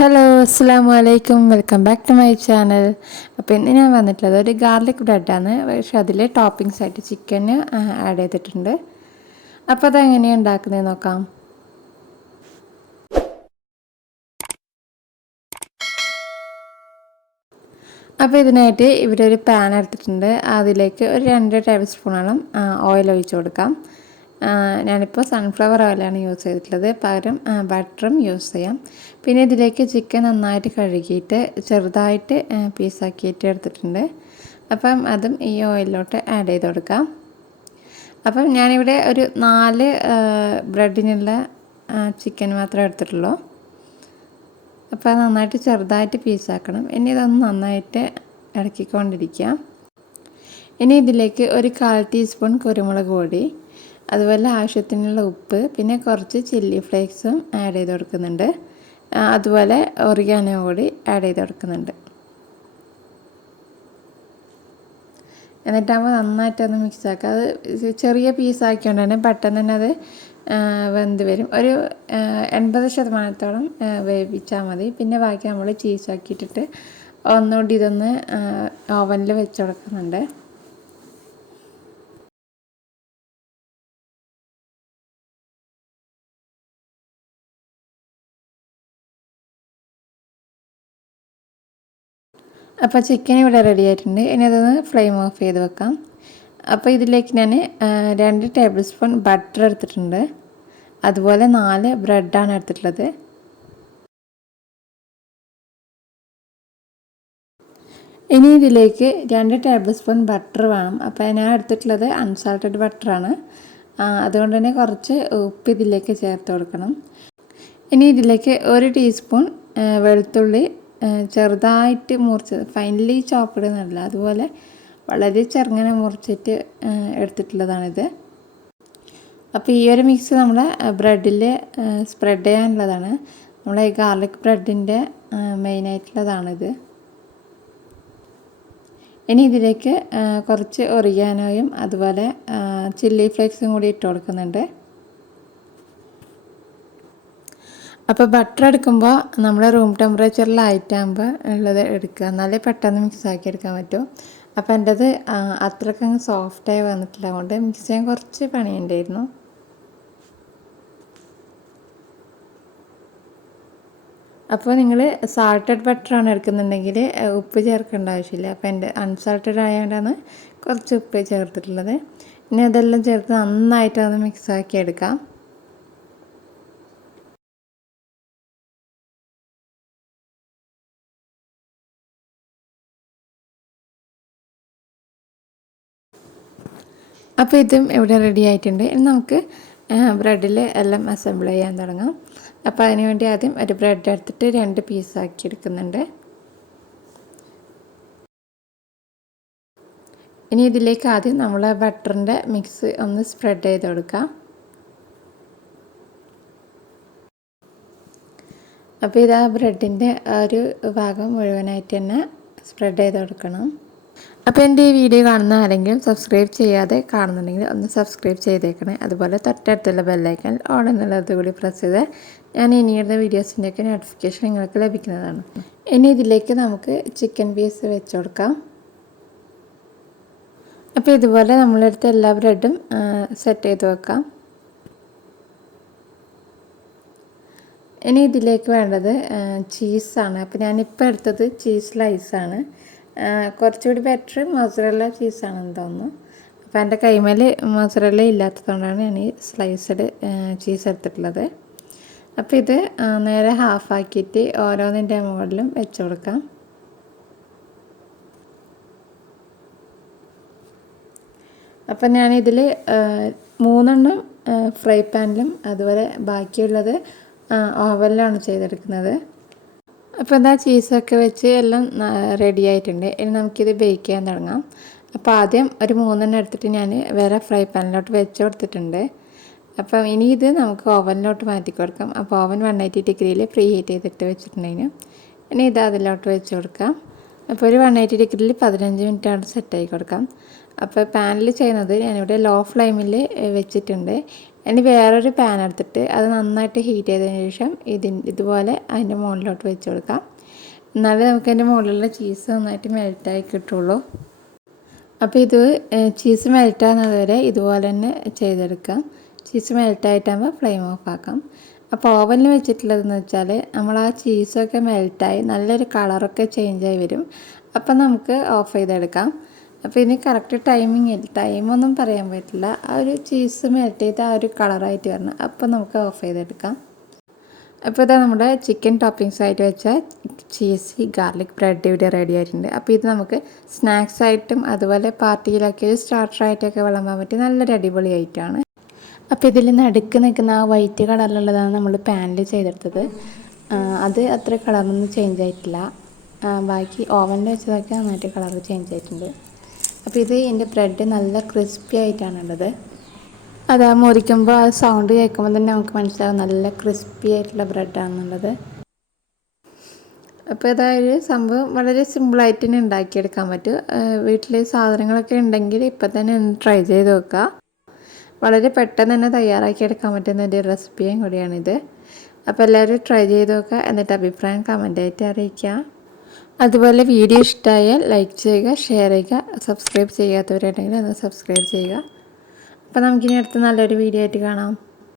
Hello അസ്സാം വലൈക്കും welcome back to my channel. അപ്പോൾ ഇന്ന് ഞാൻ വന്നിട്ടുള്ളത് ഒരു ഗാർലിക് ബ്രെഡാണ്. പക്ഷേ അതിൽ ടോപ്പിങ്സ് ആയിട്ട് ചിക്കന് ആഡ് ചെയ്തിട്ടുണ്ട്. അപ്പോൾ അതെങ്ങനെയാണ് ഉണ്ടാക്കുന്നത് നോക്കാം. അപ്പോൾ ഇതിനായിട്ട് ഇവിടെ ഒരു പാൻ എടുത്തിട്ടുണ്ട്. അതിലേക്ക് ഒരു 2 ടേബിൾ സ്പൂണോളം ഓയിൽ ഒഴിച്ച് കൊടുക്കാം. ഞാനിപ്പോൾ സൺഫ്ലവർ ഓയിലാണ് യൂസ് ചെയ്തിട്ടുള്ളത്. പകരം ബട്ടറും യൂസ് ചെയ്യാം. പിന്നെ ഇതിലേക്ക് ചിക്കൻ നന്നായിട്ട് കഴുകിയിട്ട് ചെറുതായിട്ട് പീസാക്കിയിട്ട് എടുത്തിട്ടുണ്ട്. അപ്പം അതും ഈ ഓയിലിലോട്ട് ആഡ് ചെയ്ത് കൊടുക്കാം. അപ്പം ഞാനിവിടെ ഒരു 4 ബ്രെഡിനുള്ള ചിക്കൻ മാത്രമേ എടുത്തിട്ടുള്ളൂ. അപ്പോൾ അത് നന്നായിട്ട് ചെറുതായിട്ട് പീസാക്കണം. ഇനി ഇതൊന്ന് നന്നായിട്ട് ഇളക്കിക്കൊണ്ടിരിക്കുക. ഇനി ഇതിലേക്ക് ഒരു 1/4 ടീസ്പൂൺ കുരുമുളക് പൊടി, അതുപോലെ ആവശ്യത്തിനുള്ള ഉപ്പ്, പിന്നെ കുറച്ച് ചില്ലി ഫ്ലേക്സും ആഡ് ചെയ്ത് കൊടുക്കുന്നുണ്ട്. അതുപോലെ ഒറിഗാനോ കൂടി ആഡ് ചെയ്ത് കൊടുക്കുന്നുണ്ട്. എന്നിട്ടാകുമ്പോൾ നന്നായിട്ടൊന്ന് മിക്സ് ആക്കുക. അത് ചെറിയ പീസാക്കിക്കൊണ്ട് തന്നെ പെട്ടെന്ന് തന്നെ അത് വെന്ത് വരും. ഒരു 80% വേവിച്ചാൽ മതി. പിന്നെ ബാക്കി നമ്മൾ ചീസാക്കിയിട്ടിട്ട് ഒന്നുകൂടി ഇതൊന്ന് ഓവനിൽ വെച്ച് കൊടുക്കുന്നുണ്ട്. അപ്പോൾ ചിക്കൻ ഇവിടെ റെഡി ആയിട്ടുണ്ട്. ഇനി അതൊന്ന് ഫ്ലെയിം ഓഫ് ചെയ്ത് വെക്കാം. അപ്പോൾ ഇതിലേക്ക് ഞാൻ 2 ടേബിൾ സ്പൂൺ ബട്ടർ എടുത്തിട്ടുണ്ട്. അതുപോലെ 4 ബ്രെഡാണ് എടുത്തിട്ടുള്ളത്. ഇനി ഇതിലേക്ക് 2 ടേബിൾ സ്പൂൺ ബട്ടർ വേണം. അപ്പോൾ ഞാൻ എടുത്തിട്ടുള്ളത് അൺസാൾട്ടഡ് ബട്ടറാണ്. അതുകൊണ്ട് തന്നെ കുറച്ച് ഉപ്പ് ഇതിലേക്ക് ചേർത്ത് കൊടുക്കണം. ഇനി ഇതിലേക്ക് 1 ടീസ്പൂൺ വെളുത്തുള്ളി ചെറുതായിട്ട് മുറിച്ചത്, ഫൈനലി ചോപ്പ്ഡ് എന്നല്ല, അതുപോലെ വളരെ ചെറുങ്ങനെ മുറിച്ചിട്ട് എടുത്തിട്ടുള്ളതാണിത്. അപ്പോൾ ഈ ഒരു മിക്സ് നമ്മൾ ബ്രെഡിൽ സ്പ്രെഡ് ചെയ്യാനുള്ളതാണ്. നമ്മളെ ഈ ഗാർലിക് ബ്രെഡിൻ്റെ മെയിനായിട്ടുള്ളതാണിത്. ഇനി ഇതിലേക്ക് കുറച്ച് ഒറിഗാനോയും അതുപോലെ ചില്ലി ഫ്ലേക്സും കൂടി ഇട്ട് കൊടുക്കുന്നുണ്ട്. അപ്പോൾ ബട്ടർ എടുക്കുമ്പോൾ നമ്മൾ റൂം ടെമ്പറേച്ചറിലായിട്ടാകുമ്പോൾ ഉള്ളത് എടുക്കുക, എന്നാലേ പെട്ടെന്ന് മിക്സ് ആക്കി എടുക്കാൻ പറ്റും. അപ്പോൾ എൻ്റെത് അത്രയ്ക്കങ്ങ് സോഫ്റ്റായി വന്നിട്ടില്ല, അതുകൊണ്ട് മിക്സ് ചെയ്യാൻ കുറച്ച് പണിയുണ്ടായിരുന്നു. അപ്പോൾ നിങ്ങൾ സാൾട്ടഡ് ബട്ടറാണ് എടുക്കുന്നുണ്ടെങ്കിൽ ഉപ്പ് ചേർക്കേണ്ട ആവശ്യമില്ല. അപ്പോൾ എൻ്റെ അൺസാൾട്ടഡ് ആയതുകൊണ്ടാണ് കുറച്ച് ഉപ്പ് ചേർത്തിട്ടുള്ളത്. ഇനി അതെല്ലാം ചേർത്ത് നന്നായിട്ട് അത് മിക്സാക്കി എടുക്കാം. അപ്പോൾ ഇതും ഇവിടെ റെഡി ആയിട്ടുണ്ട്. ഇനി നമുക്ക് ബ്രെഡിൽ എല്ലാം അസംബിൾ ചെയ്യാൻ തുടങ്ങാം. അപ്പോൾ അതിനുവേണ്ടി ആദ്യം ഒരു ബ്രെഡ് എടുത്തിട്ട് 2 പീസാക്കി എടുക്കുന്നുണ്ട്. ഇനി ഇതിലേക്ക് ആദ്യം നമ്മൾ ബട്ടറിൻ്റെ മിക്സ് ഒന്ന് സ്പ്രെഡ് ചെയ്ത് കൊടുക്കാം. അപ്പോൾ ഇത് ആ ബ്രെഡിൻ്റെ ഒരു ഭാഗം മുഴുവനായിട്ട് തന്നെ സ്പ്രെഡ് ചെയ്ത് കൊടുക്കണം. അപ്പോൾ എൻ്റെ ഈ വീഡിയോ കാണുന്ന ആരെങ്കിലും സബ്സ്ക്രൈബ് ചെയ്യാതെ കാണുന്നുണ്ടെങ്കിൽ ഒന്ന് സബ്സ്ക്രൈബ് ചെയ്തേക്കണേ. അതുപോലെ തൊട്ടടുത്തുള്ള ബെല്ലൈക്കൺ ഓൾ എന്നുള്ളത് കൂടി പ്രസ് ചെയ്ത് ഞാൻ ഇനിയുള്ള വീഡിയോസിൻ്റെയൊക്കെ നോട്ടിഫിക്കേഷൻ നിങ്ങൾക്ക് ലഭിക്കുന്നതാണ്. ഇനി ഇതിലേക്ക് നമുക്ക് ചിക്കൻ പീസ് വെച്ച് കൊടുക്കാം. അപ്പോൾ ഇതുപോലെ നമ്മളെടുത്ത എല്ലാ ബ്രെഡും സെറ്റ് ചെയ്ത് വെക്കാം. ഇനി ഇതിലേക്ക് വേണ്ടത് ചീസാണ്. അപ്പോൾ ഞാനിപ്പോൾ എടുത്തത് ചീസ് സ്ലൈസാണ്. കുറച്ചുകൂടി ബെറ്റർ മൊസറല്ല ചീസാണെന്ന് തോന്നുന്നു. അപ്പോൾ എൻ്റെ കൈമേൽ മൊസറല്ല ഇല്ലാത്തതുകൊണ്ടാണ് ഞാൻ ഈ സ്ലൈസ്ഡ് ചീസ് എടുത്തിട്ടുള്ളത്. അപ്പോൾ ഇത് നേരെ ഹാഫാക്കിയിട്ട് ഓരോന്നിൻ്റെ മുകളിലും വെച്ച് കൊടുക്കാം. അപ്പം ഞാനിതിൽ 3 ഫ്രൈ പാനിലും അതുപോലെ ബാക്കിയുള്ളത് ഓവനിലാണ് ചെയ്തെടുക്കുന്നത്. അപ്പോൾ എന്താ ചീസൊക്കെ വെച്ച് എല്ലാം റെഡി ആയിട്ടുണ്ട്. ഇനി നമുക്കിത് ബേക്ക് ചെയ്യാൻ തുടങ്ങാം. അപ്പോൾ ആദ്യം ഒരു 3 എടുത്തിട്ട് ഞാൻ വേറെ ഫ്രൈ പാനിലോട്ട് വെച്ച് കൊടുത്തിട്ടുണ്ട്. അപ്പം ഇനി ഇത് നമുക്ക് ഓവനിലോട്ട് മാറ്റി കൊടുക്കാം. അപ്പോൾ ഓവൻ 180 ഡിഗ്രിയിൽ പ്രീ ഹീറ്റ് ചെയ്തിട്ട് വെച്ചിട്ടുണ്ടെങ്കിൽ ഇനി ഇത് അതിലോട്ട് വെച്ച് കൊടുക്കാം. അപ്പോൾ ഒരു 180 ഡിഗ്രിയിൽ 15 മിനിറ്റ് ആണ് സെറ്റായി കൊടുക്കാം. അപ്പോൾ പാനിൽ ചെയ്യുന്നത് ഞാനിവിടെ ലോ ഫ്ലെയിമിൽ വെച്ചിട്ടുണ്ട്. ഇനി വേറൊരു പാൻ എടുത്തിട്ട് അത് നന്നായിട്ട് ഹീറ്റ് ചെയ്തതിന് ശേഷം ഇതുപോലെ അതിൻ്റെ മുകളിലോട്ട് വെച്ച് കൊടുക്കാം. എന്നാലേ നമുക്ക് അതിൻ്റെ മുകളിലുള്ള ചീസ് നന്നായിട്ട് മെൽറ്റായി കിട്ടുള്ളൂ. അപ്പോൾ ഇത് ചീസ് മെൽറ്റാകുന്നത് വരെ ഇതുപോലെ തന്നെ ചെയ്തെടുക്കാം. ചീസ് മെൽറ്റായിട്ടാകുമ്പോൾ ഫ്ലെയിം ഓഫ് ആക്കാം. അപ്പോൾ ഓവനിൽ വെച്ചിട്ടുള്ളതെന്ന് വെച്ചാൽ നമ്മൾ ആ ചീസൊക്കെ മെൽറ്റായി നല്ലൊരു കളറൊക്കെ ചേഞ്ചായി വരും. അപ്പം നമുക്ക് ഓഫ് ചെയ്തെടുക്കാം. അപ്പോൾ ഇതിന് കറക്റ്റ് ടൈമൊന്നും പറയാൻ പറ്റില്ല. ആ ഒരു ചീസ് മെൽറ്റ് ചെയ്ത് ആ ഒരു കളറായിട്ട് വരണം. അപ്പോൾ നമുക്ക് ഓഫ് ചെയ്തെടുക്കാം. അപ്പോൾ ഇതാ നമ്മുടെ ചിക്കൻ ടോപ്പിങ്സ് ആയിട്ട് വെച്ച ചീസി ഗാർലിക് ബ്രെഡ് ഇവിടെ റെഡി ആയിട്ടുണ്ട്. അപ്പോൾ ഇത് നമുക്ക് സ്നാക്സ് ആയിട്ടും അതുപോലെ പാർട്ടിയിലൊക്കെ സ്റ്റാർട്ടറായിട്ടൊക്കെ വിളമ്പാൻ പറ്റിയ നല്ലൊരു അടിപൊളി ഐറ്റമാണ്. അപ്പോൾ ഇതിൽ നടുക്ക് നിൽക്കുന്ന ആ വൈറ്റ് കളറിലുള്ളതാണ് നമ്മൾ പാനിൽ ചെയ്തെടുത്തത്. അത് അത്ര കളറൊന്നും ചേഞ്ച് ആയിട്ടില്ല. ബാക്കി ഓവനിൽ വെച്ചതൊക്കെ നന്നായിട്ട് കളർ ചേഞ്ച് ആയിട്ടുണ്ട്. അപ്പോൾ ഇത് എൻ്റെ ബ്രെഡ് നല്ല ക്രിസ്പി ആയിട്ടാണുള്ളത്. അത് മുറിക്കുമ്പോൾ ആ സൗണ്ട് കേൾക്കുമ്പോൾ തന്നെ നമുക്ക് മനസ്സിലാവും നല്ല ക്രിസ്പി ആയിട്ടുള്ള ബ്രെഡാണെന്നുള്ളത്. അപ്പോൾ അതായത് സംഭവം വളരെ സിമ്പിളായിട്ട് തന്നെ ഉണ്ടാക്കിയെടുക്കാൻ പറ്റും. വീട്ടിൽ സാധനങ്ങളൊക്കെ ഉണ്ടെങ്കിൽ ഇപ്പം തന്നെ ഒന്ന് ട്രൈ ചെയ്ത് നോക്കുക. വളരെ പെട്ടെന്ന് തന്നെ തയ്യാറാക്കിയെടുക്കാൻ പറ്റുന്ന ഒരു റെസിപ്പിയും കൂടിയാണിത്. അപ്പോൾ എല്ലാവരും ട്രൈ ചെയ്ത് നോക്കുക. എന്നിട്ട് അഭിപ്രായം കമൻ്റായിട്ട് അറിയിക്കുക. അതുപോലെ വീഡിയോ ഇഷ്ടമായാൽ ലൈക്ക് ചെയ്യുക, ഷെയർ ചെയ്യുക. സബ്സ്ക്രൈബ് ചെയ്യാത്തവരുണ്ടെങ്കിൽ ഒന്ന് സബ്സ്ക്രൈബ് ചെയ്യുക. അപ്പോൾ നമുക്കിനി അടുത്ത നല്ലൊരു വീഡിയോ ആയിട്ട് കാണാം.